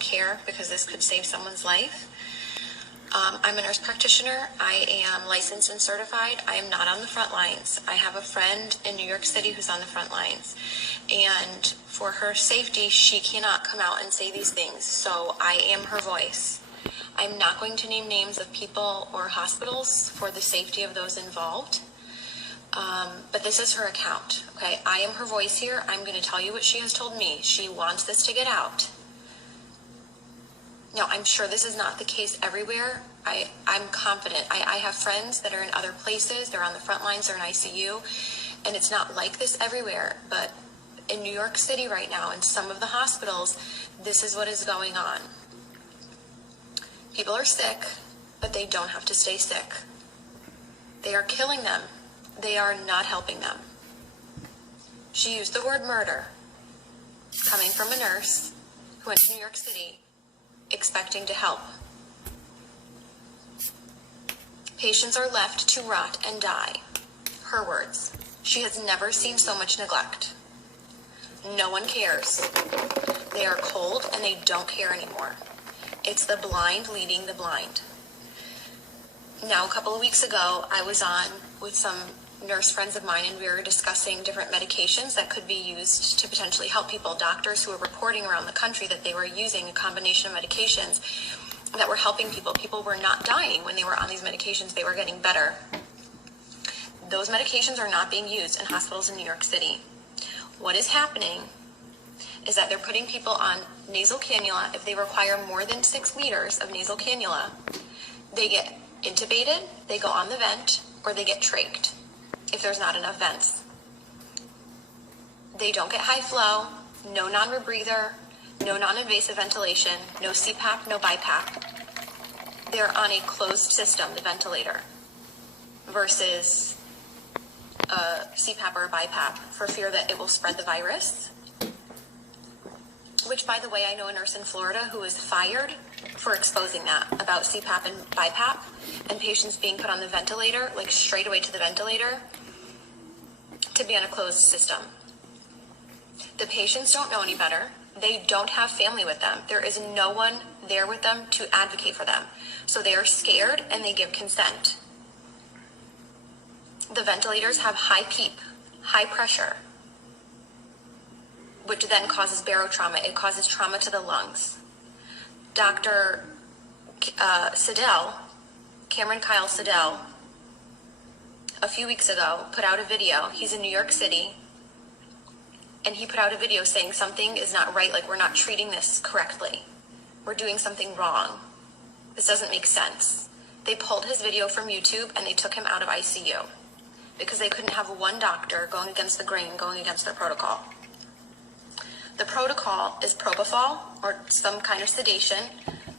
don't care because this could save someone's life. I'm a nurse practitioner. I am licensed and certified. I am not on the front lines. I have a friend in New York City who's on the front lines. And for her safety, she cannot come out and say these things. So I am her voice. I'm not going to name names of people or hospitals for the safety of those involved. But this is her account, okay? I am her voice here. I'm going to tell you what she has told me. She wants this to get out. Now, I'm sure this is not the case everywhere. I'm confident. I have friends that are in other places. They're on the front lines. They're in ICU. And it's not like this everywhere. But in New York City right now, in some of the hospitals, this is what is going on. People are sick, but they don't have to stay sick. They are killing them. They are not helping them. She used the word murder, coming from a nurse who went to New York City expecting to help. Patients are left to rot and die. Her words. She has never seen so much neglect. No one cares. They are cold and they don't care anymore. It's the blind leading the blind. Now, a couple of weeks ago, I was on with some nurse friends of mine, and we were discussing different medications that could be used to potentially help people. Doctors who were reporting around the country that they were using a combination of medications that were helping people. People were not dying when they were on these medications. They were getting better. Those medications are not being used in hospitals in New York City. What is happening is that they're putting people on nasal cannula. If they require more than 6 liters of nasal cannula, they get intubated, they go on the vent, or they get trached if there's not enough vents. They don't get high flow, no non-rebreather, no non-invasive ventilation, no CPAP, no BiPAP. They're on a closed system, the ventilator, versus a CPAP or a BiPAP for fear that it will spread the virus. Which, by the way, I know a nurse in Florida who was fired for exposing that about CPAP and BiPAP and patients being put on the ventilator, like straight away to the ventilator, to be on a closed system. The patients don't know any better. They don't have family with them. There is no one there with them to advocate for them. So they are scared and they give consent. The ventilators have high PEEP, high pressure, which then causes barotrauma. It causes trauma to the lungs. Dr. Siddell, Cameron Kyle Siddell, a few weeks ago, put out a video. He's in New York City, and he put out a video saying something is not right, like we're not treating this correctly. We're doing something wrong. This doesn't make sense. They pulled his video from YouTube, and they took him out of ICU because they couldn't have one doctor going against the grain, going against their protocol. The protocol is propofol or some kind of sedation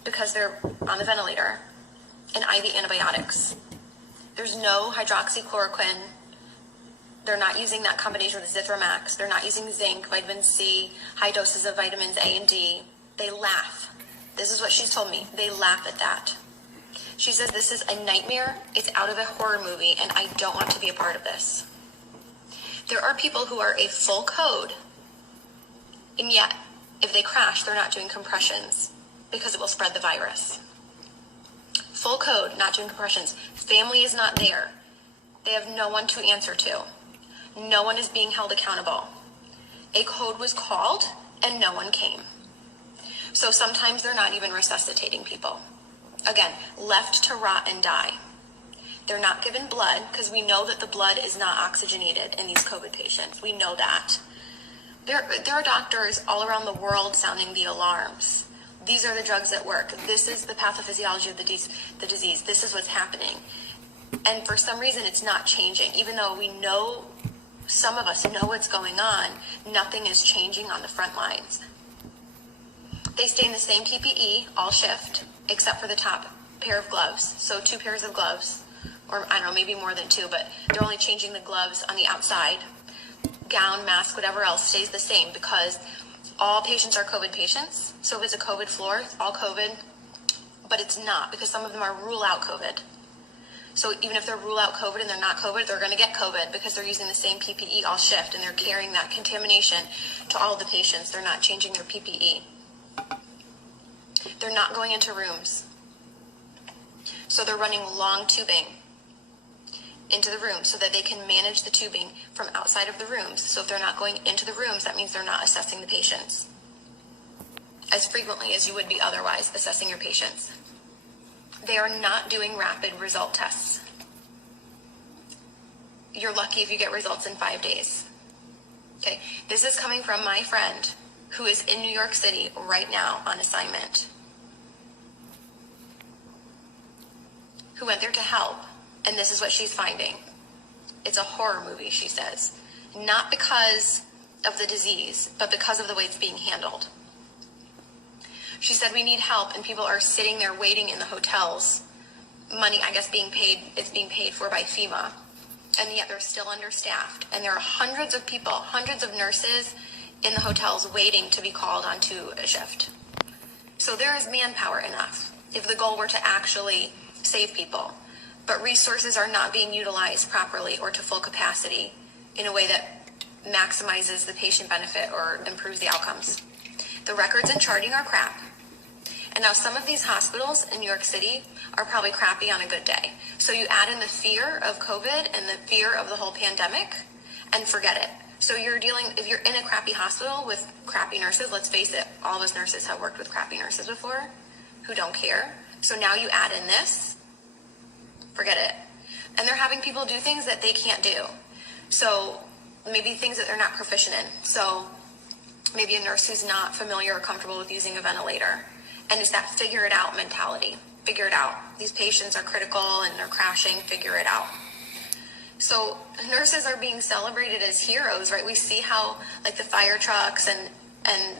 because they're on the ventilator, and IV antibiotics. There's no hydroxychloroquine. They're not using that combination with Zithromax. They're not using zinc, vitamin C, high doses of vitamins A and D. They laugh. This is what she's told me. They laugh at that. She says this is a nightmare. It's out of a horror movie, and I don't want to be a part of this. There are people who are a full code, and yet, if they crash, they're not doing compressions because it will spread the virus. Full code, not doing compressions. Family is not there. They have no one to answer to. No one is being held accountable. A code was called, and no one came. So sometimes they're not even resuscitating people. Again, left to rot and die. They're not given blood because we know that the blood is not oxygenated in these COVID patients. We know that. There are doctors all around the world sounding the alarms. These are the drugs that work. This is the pathophysiology of the disease. This is what's happening. And for some reason, it's not changing. Even though we know, some of us know what's going on, nothing is changing on the front lines. They stay in the same PPE all shift, except for the top pair of gloves. So 2 pairs of gloves, or I don't know, maybe more than 2, but they're only changing the gloves on the outside. Gown, mask, whatever else stays the same because all patients are COVID patients. So if it's a COVID floor, it's all COVID, but it's not because some of them are rule out COVID. So even if they're rule out COVID and they're not COVID, they're going to get COVID because they're using the same PPE all shift and they're carrying that contamination to all of the patients. They're not changing their PPE. They're not going into rooms. So they're running long tubing into the room so that they can manage the tubing from outside of the rooms. So if they're not going into the rooms, that means they're not assessing the patients as frequently as you would be otherwise assessing your patients. They are not doing rapid result tests. You're lucky if you get results in 5 days. Okay, this is coming from my friend who is in New York City right now on assignment, who went there to help, and this is what she's finding. It's a horror movie, she says. Not because of the disease, but because of the way it's being handled. She said we need help, and people are sitting there waiting in the hotels. Money, I guess, is being paid for by FEMA, and yet they're still understaffed. And there are hundreds of people, hundreds of nurses in the hotels waiting to be called onto a shift. So there is manpower enough if the goal were to actually save people. But resources are not being utilized properly or to full capacity in a way that maximizes the patient benefit or improves the outcomes. The records and charting are crap. And now some of these hospitals in New York City are probably crappy on a good day. So you add in the fear of COVID and the fear of the whole pandemic and forget it. So if you're in a crappy hospital with crappy nurses, let's face it, all of us nurses have worked with crappy nurses before who don't care. So now you add in this, forget it. And they're having people do things that they can't do. So maybe things that they're not proficient in. So maybe a nurse who's not familiar or comfortable with using a ventilator. And it's that figure it out mentality. Figure it out. These patients are critical and they're crashing, figure it out. So nurses are being celebrated as heroes, right? We see how like the fire trucks and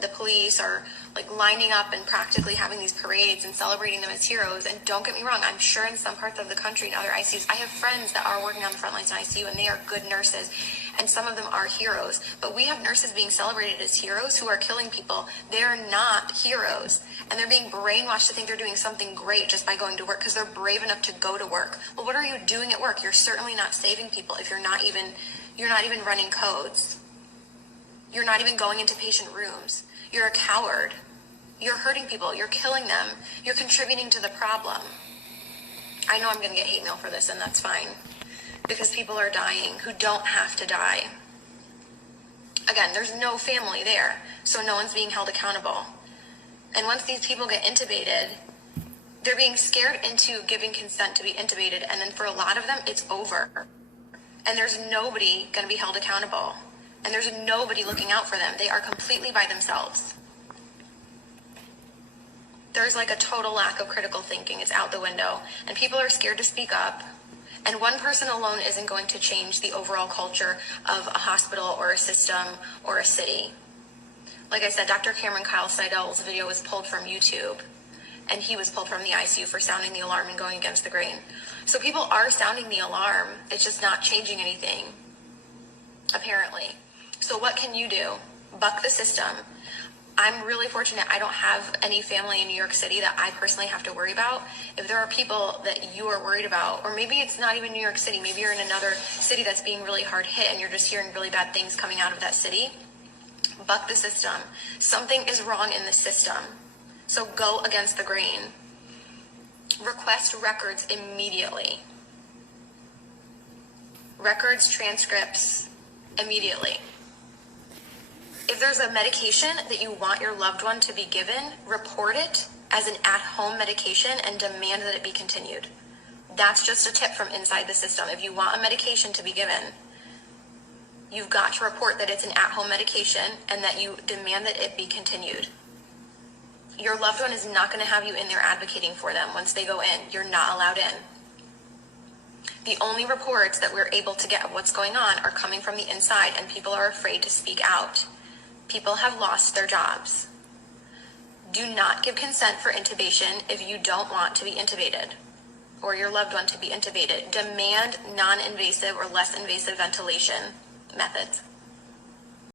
the police are like lining up and practically having these parades and celebrating them as heroes. And don't get me wrong, I'm sure in some parts of the country and other ICUs, I have friends that are working on the front lines in ICU and they are good nurses and some of them are heroes. But we have nurses being celebrated as heroes who are killing people. They're not heroes. And they're being brainwashed to think they're doing something great just by going to work because they're brave enough to go to work. Well, what are you doing at work? You're certainly not saving people if you're not even running codes. You're not even going into patient rooms. You're a coward. You're hurting people. You're killing them. You're contributing to the problem. I know I'm going to get hate mail for this, and that's fine. Because people are dying who don't have to die. Again, there's no family there, so no one's being held accountable. And once these people get intubated, they're being scared into giving consent to be intubated, and then for a lot of them, it's over. And there's nobody going to be held accountable. And there's nobody looking out for them. They are completely by themselves. There's like a total lack of critical thinking. It's out the window. And people are scared to speak up. And one person alone isn't going to change the overall culture of a hospital or a system or a city. Like I said, Dr. Cameron Kyle Seidel's video was pulled from YouTube. And he was pulled from the ICU for sounding the alarm and going against the grain. So people are sounding the alarm. It's just not changing anything, apparently. So what can you do? Buck the system. I'm really fortunate I don't have any family in New York City that I personally have to worry about. If there are people that you are worried about, or maybe it's not even New York City, maybe you're in another city that's being really hard hit and you're just hearing really bad things coming out of that city, buck the system. Something is wrong in the system. So go against the grain. Request records immediately. Records, transcripts, immediately. If there's a medication that you want your loved one to be given, report it as an at-home medication and demand that it be continued. That's just a tip from inside the system. If you want a medication to be given, you've got to report that it's an at-home medication and that you demand that it be continued. Your loved one is not going to have you in there advocating for them once they go in. You're not allowed in. The only reports that we're able to get of what's going on are coming from the inside, and people are afraid to speak out. People have lost their jobs. Do not give consent for intubation if you don't want to be intubated or your loved one to be intubated. Demand non-invasive or less invasive ventilation methods.